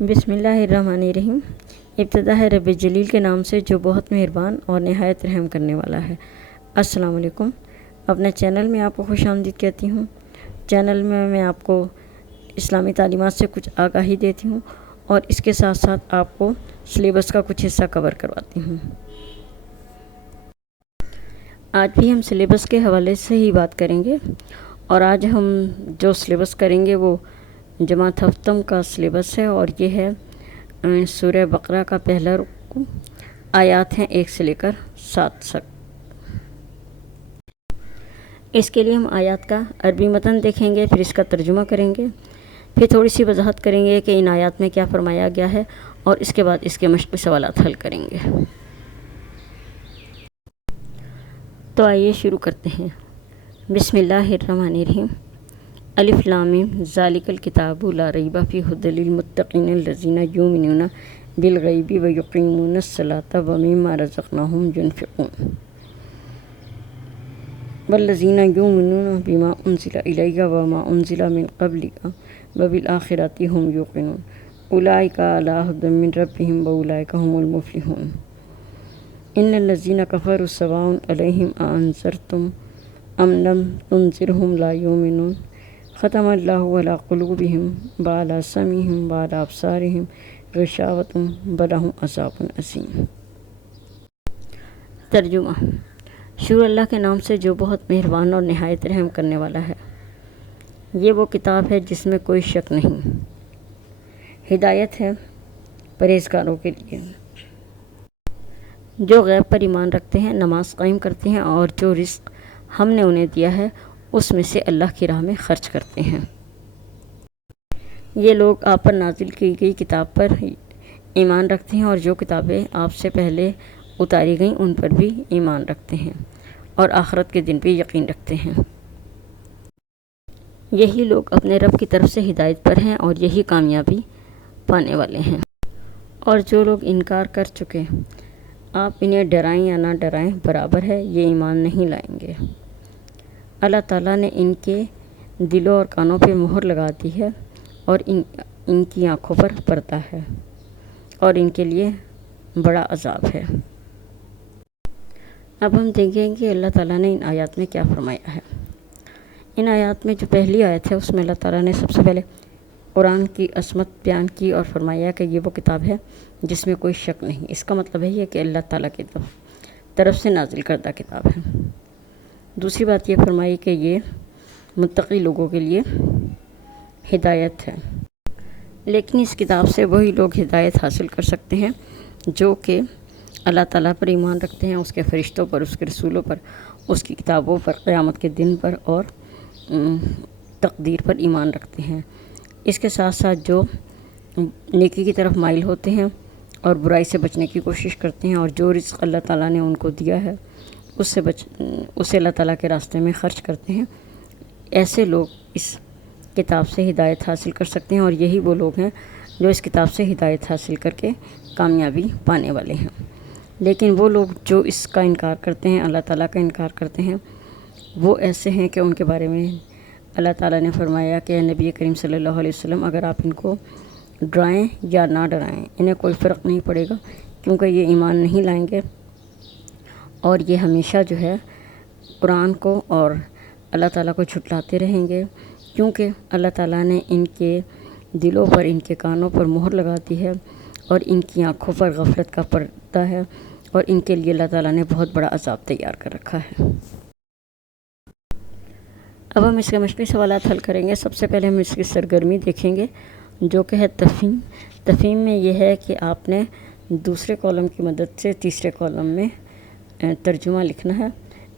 بسم اللہ الرحمن الرحیم۔ ابتدا ہے رب جلیل کے نام سے جو بہت مہربان اور نہایت رحم کرنے والا ہے۔ السلام علیکم۔ اپنے چینل میں آپ کو خوش آمدید کہتی ہوں۔ چینل میں آپ کو اسلامی تعلیمات سے کچھ آگاہی دیتی ہوں اور اس کے ساتھ ساتھ آپ کو سلیبس کا کچھ حصہ کور کرواتی ہوں۔ آج بھی ہم سلیبس کے حوالے سے ہی بات کریں گے اور آج ہم جو سلیبس کریں گے وہ جماعت ہفتم کا سلیبس ہے اور یہ ہے سورہ بقرہ کا پہلا رکوع، آیات ہیں 1 سے لے کر 7 تک۔ اس کے لیے ہم آیات کا عربی متن دیکھیں گے، پھر اس کا ترجمہ کریں گے، پھر تھوڑی سی وضاحت کریں گے کہ ان آیات میں کیا فرمایا گیا ہے اور اس کے بعد اس کے مشقی سوالات حل کریں گے۔ تو آئیے شروع کرتے ہیں۔ بسم اللہ الرحمن الرحیم۔ الف لام میم ذالک الکتاب لا ریب فیہ ھدی للمتقین الذین یؤمنون بالغیب ویقیمون الصلاۃ ومما رزقناہم ینفقون والذین یؤمنون بما انزل الیک وما انزل من قبلک وبالآخرۃ ھم یوقنون اولئک علی ھدی من ربہم واولئک ھم المفلحون۔ ان الذین کفروا سواء علیہم اانذرتم ام لم تنذرہم لا یؤمنون ختم اللہ علی قلوبہم وعلی سمعہم وعلی ابصارہم غشاوۃ ولہم عذاب عظیم۔ ترجمہ۔ شروع اللہ کے نام سے جو بہت مہربان اور نہایت رحم کرنے والا ہے۔ یہ وہ کتاب ہے جس میں کوئی شک نہیں، ہدایت ہے پرہیزگاروں کے لیے جو غیب پر ایمان رکھتے ہیں، نماز قائم کرتے ہیں اور جو رزق ہم نے انہیں دیا ہے اس میں سے اللہ کی راہ میں خرچ کرتے ہیں۔ یہ لوگ آپ پر نازل کی گئی کتاب پر ایمان رکھتے ہیں اور جو کتابیں آپ سے پہلے اتاری گئیں ان پر بھی ایمان رکھتے ہیں اور آخرت کے دن پہ یقین رکھتے ہیں۔ یہی لوگ اپنے رب کی طرف سے ہدایت پر ہیں اور یہی کامیابی پانے والے ہیں۔ اور جو لوگ انکار کر چکے، آپ انہیں ڈرائیں یا نہ ڈرائیں برابر ہے، یہ ایمان نہیں لائیں گے۔ اللہ تعالیٰ نے ان کے دلوں اور کانوں پہ مہر لگا دی ہے اور ان کی آنکھوں پر پردہ ہے اور ان کے لیے بڑا عذاب ہے۔ اب ہم دیکھیں کہ اللہ تعالیٰ نے ان آیات میں کیا فرمایا ہے۔ ان آیات میں جو پہلی آیت ہے اس میں اللہ تعالیٰ نے سب سے پہلے قرآن کی عظمت بیان کی اور فرمایا کہ یہ وہ کتاب ہے جس میں کوئی شک نہیں۔ اس کا مطلب ہے یہ کہ اللہ تعالیٰ کی طرف سے نازل کردہ کتاب ہے۔ دوسری بات یہ فرمائی کہ یہ متقی لوگوں کے لیے ہدایت ہے، لیکن اس کتاب سے وہی لوگ ہدایت حاصل کر سکتے ہیں جو کہ اللہ تعالیٰ پر ایمان رکھتے ہیں، اس کے فرشتوں پر، اس کے رسولوں پر، اس کی کتابوں پر، قیامت کے دن پر اور تقدیر پر ایمان رکھتے ہیں۔ اس کے ساتھ ساتھ جو نیکی کی طرف مائل ہوتے ہیں اور برائی سے بچنے کی کوشش کرتے ہیں اور جو رزق اللہ تعالیٰ نے ان کو دیا ہے اسے اللہ تعالیٰ کے راستے میں خرچ کرتے ہیں، ایسے لوگ اس کتاب سے ہدایت حاصل کر سکتے ہیں اور یہی وہ لوگ ہیں جو اس کتاب سے ہدایت حاصل کر کے کامیابی پانے والے ہیں۔ لیکن وہ لوگ جو اس کا انکار کرتے ہیں، اللہ تعالیٰ کا انکار کرتے ہیں، وہ ایسے ہیں کہ ان کے بارے میں اللہ تعالیٰ نے فرمایا کہ نبی کریم صلی اللہ علیہ وسلم اگر آپ ان کو ڈرائیں یا نہ ڈرائیں انہیں کوئی فرق نہیں پڑے گا، کیونکہ یہ ایمان نہیں لائیں گے اور یہ ہمیشہ جو ہے قرآن کو اور اللہ تعالیٰ کو جھٹلاتے رہیں گے، کیونکہ اللہ تعالیٰ نے ان کے دلوں پر، ان کے کانوں پر مہر لگا دی ہے اور ان کی آنکھوں پر غفلت کا پردہ ہے اور ان کے لیے اللہ تعالیٰ نے بہت بڑا عذاب تیار کر رکھا ہے۔ اب ہم اس کے مشقی سوالات حل کریں گے۔ سب سے پہلے ہم اس کی سرگرمی دیکھیں گے جو کہ ہے تفہیم۔ تفہیم میں یہ ہے کہ آپ نے دوسرے کالم کی مدد سے تیسرے کالم میں ترجمہ لکھنا ہے،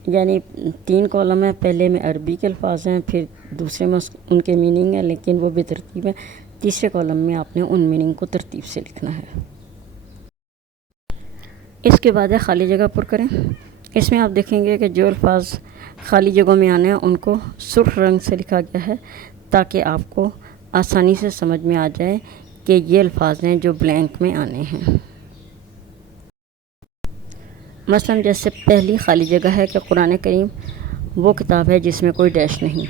یعنی 3 کالم ہیں، پہلے میں عربی کے الفاظ ہیں، پھر دوسرے میں ان کے میننگ ہیں لیکن وہ بے ترتیب ہیں، تیسرے کالم میں آپ نے ان میننگ کو ترتیب سے لکھنا ہے۔ اس کے بعد ہے خالی جگہ پر کریں۔ اس میں آپ دیکھیں گے کہ جو الفاظ خالی جگہوں میں آنے ہیں ان کو سرخ رنگ سے لکھا گیا ہے تاکہ آپ کو آسانی سے سمجھ میں آ جائے کہ یہ الفاظ ہیں جو بلینک میں آنے ہیں۔ مثلا جیسے پہلی خالی جگہ ہے کہ قرآن کریم وہ کتاب ہے جس میں کوئی ڈیش نہیں،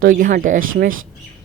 تو یہاں ڈیش میں